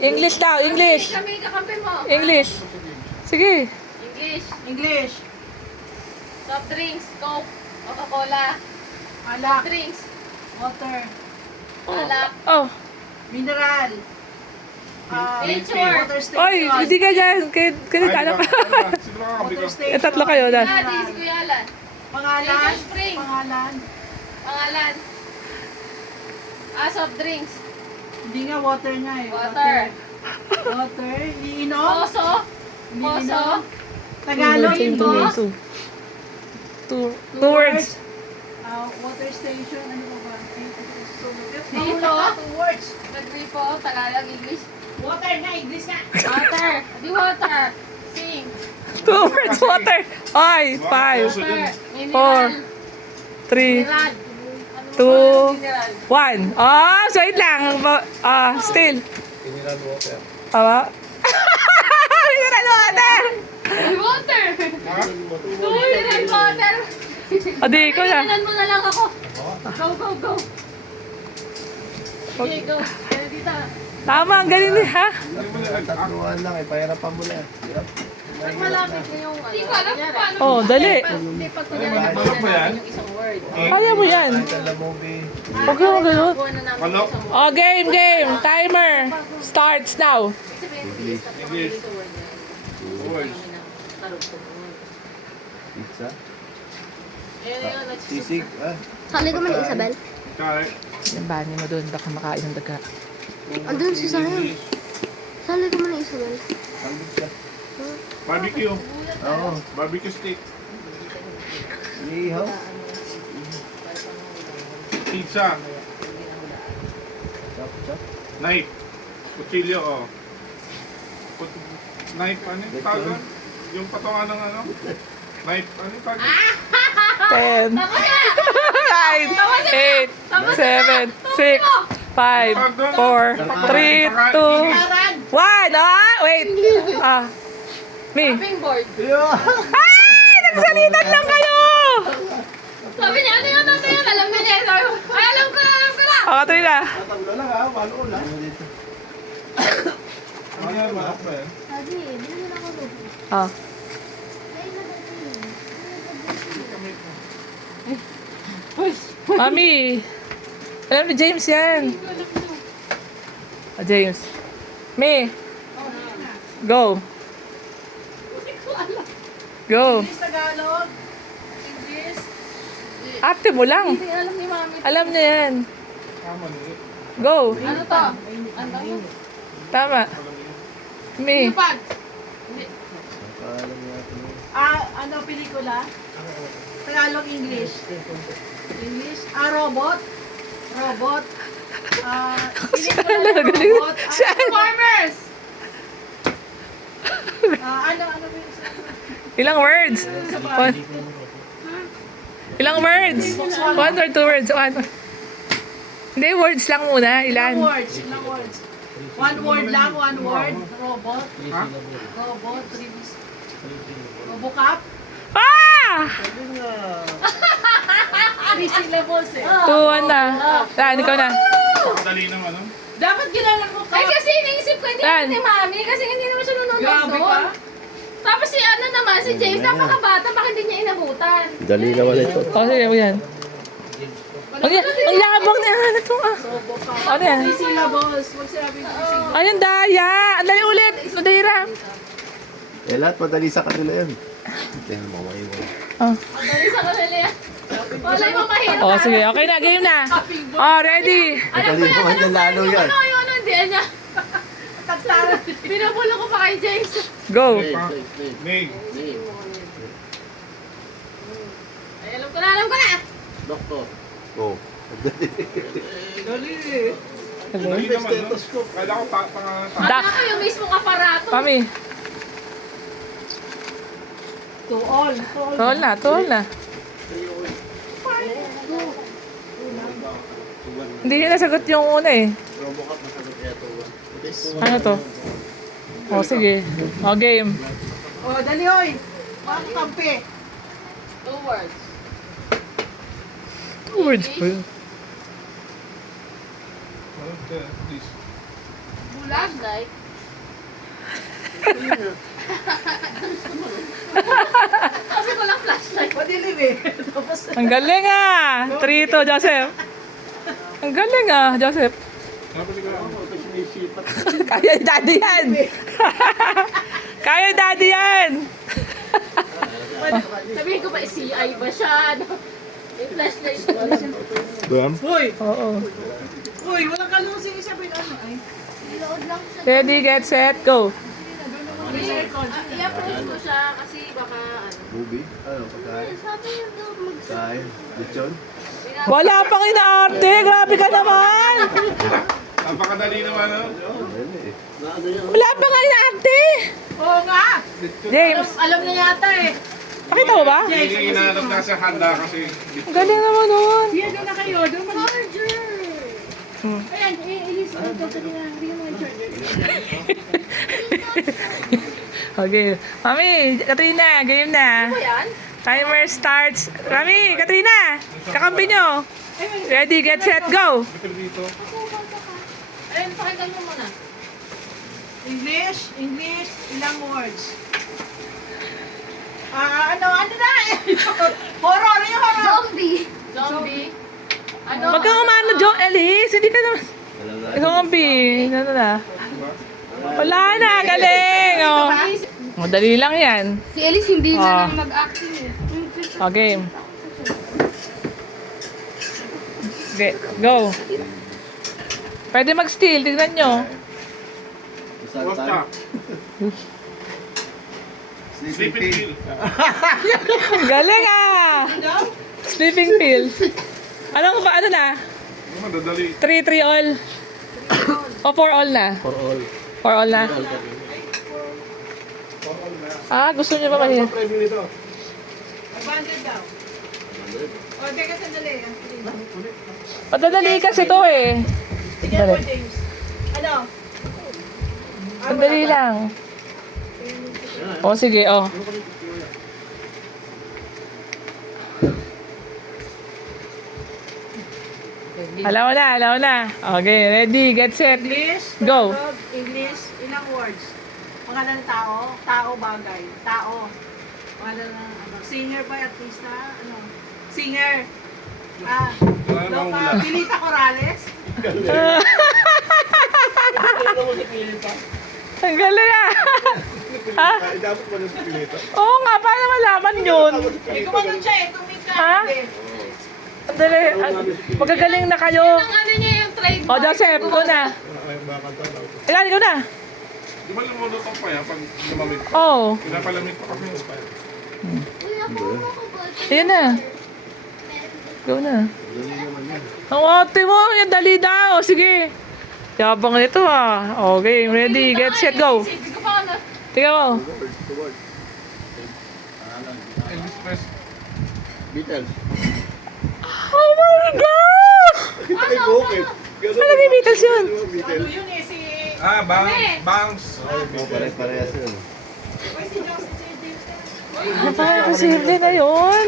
English daw, English. Kami kakampi mo. English. Sige. English. Soft drinks, Coke, Coca-Cola. Alak. Soft drinks, Water. alak. Oh. Mineral. Nature. Water station. Oy, hindi ka dyan. Kaya ano ka? Water station. Eh, tatlo kayo na. Di si Kuya Alan. Pangalan. Nature Spring. Pangalan. Pangalan. Soft drinks. Hindi nga water nga eh. Water. Water. Iniinom. Poso. Poso. Tagalog. Two. Two words. Water station. Ano ba ba? Dito. 2 words. Nagripo. Tagalog, English. Water nga. English nga. Water. Di water. Sing. Two words, water. Oy, five, Water. four, Mineral. three, Mineral. two, Mineral. one. Oh, so wait lang. Still. Mineral water. Tawa. Mineral water. Water. Mineral water. Adi ko na. Kailangan mo na lang ako. Go, go, go. Okay, go. Kaya dito. Tama, ang galing niya, ha? Tatluhan lang, pahirapan mo na. Pag malapit na yung ano. Hindi ko alam kung paano. Oh, dali. Hindi, pag kunyari natin yung isang word. Kaya mo yan. Kahit alam mo, be. Huwag yung gano'n. Kuha na namin yung isang word. Oh, game. Timer. Starts now. Sabihin, English. Tapos word niya. Words. Tarugtog mo. Pizza. Ayun na yun, Sisig. Sali ko man ni Isabel. Yung bani mo doon, baka makain ng daga. Andun si Sayang. Sali ko man ni Isabel. Sandwich ka. Barbecue. Oo. Barbecue steak. Iniihaw. Pizza. Chop, chop. Knife. Kutsilyo, oh. Knife, ano yung tawag? Yung patungan ng ano? Knife, ano yung tawag? 10, 9, 8, 7, 6, 5, 4, 3, 2, 1. Ah, wait. Me. Chopping board. Ay, nagsalitan lang kayo. Sabi niya, ano yun? Alam na niya. Sabi ko, ay, alam ko na. Ako, tuloy na. Tatanggal lang ha, malo lang. Ano dito? Ano yan, malak ba yan? Sabi, bilhin ako doon. Ah. Mami. Alam ni James yan. James. Me. Go. Go. English, Tagalog. English. Ate mo lang. Hindi alam ni Mami. Alam niya yan. Tama niyo. Go. Ano to? Ano yun? Tama. Me. Pag. Paalam natin. Ano, pelikula? Tagalog, English. English. Robot. Robot. Pelikula ng robot. Farmers! Ano ba yung isa? Ilang words? One. Ilang words? 1 or 2 words? One. Hindi, words lang muna. Ilan? Ilang words? Ilang words? One word lang, one word. Robot. Ha? Robot. Robocop. Ah! Three syllables eh. 2, 1 na. Yan, ikaw na. Dali ng ano? Dapat kilala mo Ay, ka. kasi iniisip ko, hindi Yan. alam ni Mami. Kasi hindi naman siya nanonood Grabe doon. ka. Tapos si ano naman, si James, napakabata, bakit hindi niya inabutan? Dali naman ito. O, sige, yan. Ang yabang na ano to ah. Ano yan? Three syllables. Huwag sinabi three syllables. Ayun, daya. Ang dali ulit. Madira. Eh, lahat madali sa kanila yan. Tingnan mo, maiwan. Oh. Ang dali sa kanila yan. Wala yung mahirap. Oh, sige. Okay na. Game na. Oh, ready. Madali naman na lalo yan. Ano yung ano, hindi niya. Tagtara. Pinupulo ko pa kay James. Go. May. Ay, alam ko na. Oh. Dali eh. Dali naman, no? Kala ko pangalan. Duck. Ano ko yung mismong aparato? Mami. To all. To all. Tol na. Tol na. Hindi niya nasagot yung una eh. Ano to? Oh, sige. Oh, game. Oh, dali oy. Mga kampi. 2 words. Words pa yun. Please. Flashlight. Sabi ko lang flashlight. Madilim eh. Tapos, Ang galing ah! 3-2, Joseph. Ang galing ah, Joseph. Sabi ko, Kaya ni daddy yan! Kaya ni daddy yan! Sabihin ko ba, CI ba siya? May flashlight siya. Bam? uy, Oo. uy, walang kalusing isa bin ano ay. Ready, get, set, go! I-approach mo siya kasi baka ano. Movie? Ano, pagkain? Sabi niya daw Kain? Lechon? Wala pang inaarte! Grabe ka naman! Napakadali naman, no? Ayun eh. Wala pang inaarte! Oo nga. James, Alam niya yata eh. pakita mo ba? Hindi niya inaanap na sa handa kasi. Ang galing naman nun. Diyan doon na kayo. Doon mag-charger. Hmm. Ayan, ilis ko ito sa nila. Hindi mo charger. Okay. Mami, Katrina, game na. Ano yan? Timer starts. Mami, Katrina, kakampi nyo. Ready, get, set, go! Bitil dito. Ayun, pakinggan mo muna. English, ilang words? Ano na? Horror, yung horror. Zombie. Zombie. Ano? Wag kang umano, Jo, Elise. Hindi ka naman. Zombie. Ano na? Wala na, galing. Oh. Madali lang yan. Si Elise hindi Ah. na mag-acting eh. Oh, game. Okay, go. Pwede mag-steal, tignan nyo. Isang What's time. up? Sleeping pill. Galing ah! Sleeping pill. Ano na? Ano madadali? 3-3 all. O 4 all na? For all. 4 all na? Ah, gusto niyo ba kanina? Preview nito. 500 daw. O, teka sandali. Madadali kasi to eh. Tignan mo, James. Ano? Madali lang. O sige, oh. Alaw na. Okay, ready, get set. English, Go. Tagalog, English, ilang words? Pangalan ng tao, tao bagay, tao. Pangalan ng ano, singer ba, artista, ano? Singer. Loka, Pilita Corrales. Ang galing ah. Ha? Ay, dapat ba nang pilita? Oo nga, paano malaman yun? Eh, kumanon siya eh, tumika. Ha? Ang dali. Magagaling na kayo. Ang ano niya yung trade. O, Joseph, go na. Ay, bakal to. Ilan, ikaw na. Di ba lumulutong pa yan pag lumamig? Oo. Pinapalamig pa kami yung style. Ayan na. Go na. Ang ate mo, yung dali daw. Sige. Yabang nito ah. Okay, ready, get, set, go. Hindi ko pa ano. Tingnan mo. Elvis Press. Beatles. Oh my God! Ay, okay. Ano yung Beatles yun? Ano yun eh, si... Bounce. Pare-parehas yun. Uy, si Joseph, si James. Ano pa yung posible na yun?